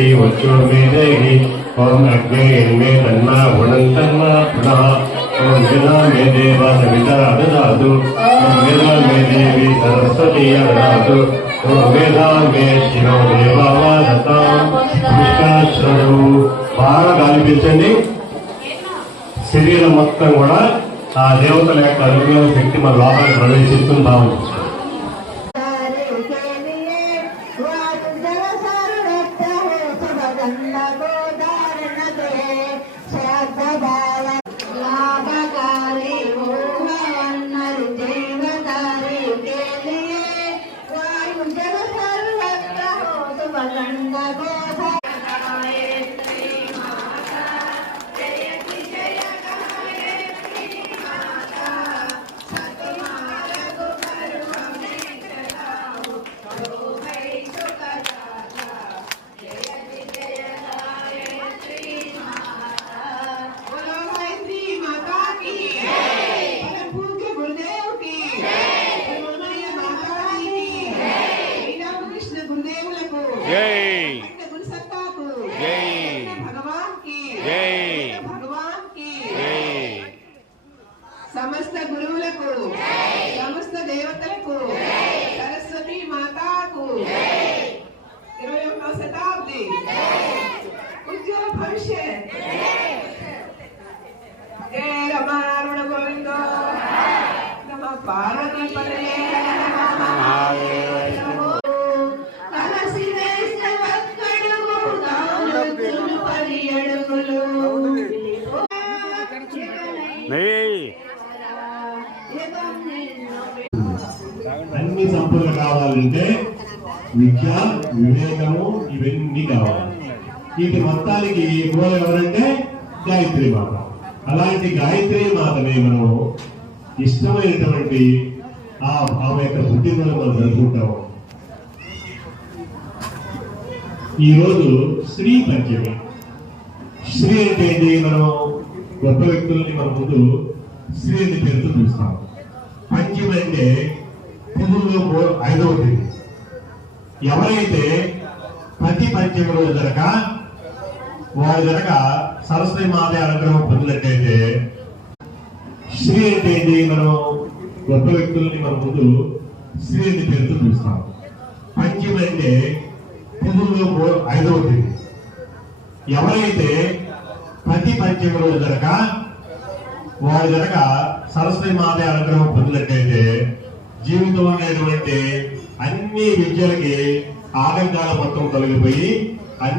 ऋषि वचो मे देहि ओम अग्ने मे तन्मा गुणं तन्मा पुनः ओम वेदा मे देव सविता ददातु ओम वेदा मे देवी सरस्वती ददातु ओम वेदा मे शिरो देवा वदतां విశ్వాశ్రదు బాగా గాలి పీల్చండి. శరీరం మొత్తం కూడా ఆ దేవతల యొక్క అనుగ్రహ శక్తి మన లోపలికి ప్రవేశిస్తుంది. భావన సమస్త గురువులకు సమస్త దేవతలకు సరస్వతి మాతాకు 21వ శతాబ్ది ఉజ్వల భవిష్యత్. జయ రమారమణ గోవిందో నమ పార్వతీ పతయే అన్ని సంపదలు కావాలంటే విద్య వివేకము ఇవన్నీ కావాలి. వీటి మొత్తానికి మూల ఎవరంటే గాయత్రి మాత. అలాంటి గాయత్రి మాతని మనం ఇష్టమైనటువంటి ఆమె యొక్క పుట్టినరోజు మనం జరుపుకుంటాము. ఈరోజు శ్రీ పంచమి. శ్రీ అంటే ఏంటి? మనం గొప్ప వ్యక్తుల్ని మన ముందు శ్రీ అని పేరుతో చూస్తాం. పంచమి అంటే పువ్వుల్లో 5వ తేదీ. ఎవరైతే ప్రతి పంచమి రోజు జరగ వారి జరగ సరస్వతి మాత అనుగ్రహం పొందినట్టయితే శ్రీ అంటే ఏంటి? మనం గొప్ప వ్యక్తుల్ని మన ముందు శ్రీ అని పేరుతో చూస్తాం. పంచమి అంటే పువ్వుల్లో 5వ తేదీ. ఎవరైతే ప్రతి పంచమి రోజు జరగ వారి జరగ సరస్వతి మాత అనుగ్రహం పొందినట్టయితే జీవితం అనేటువంటి అన్ని విద్యలకి ఆటంకాల మొత్తం తొలగిపోయి అన్ని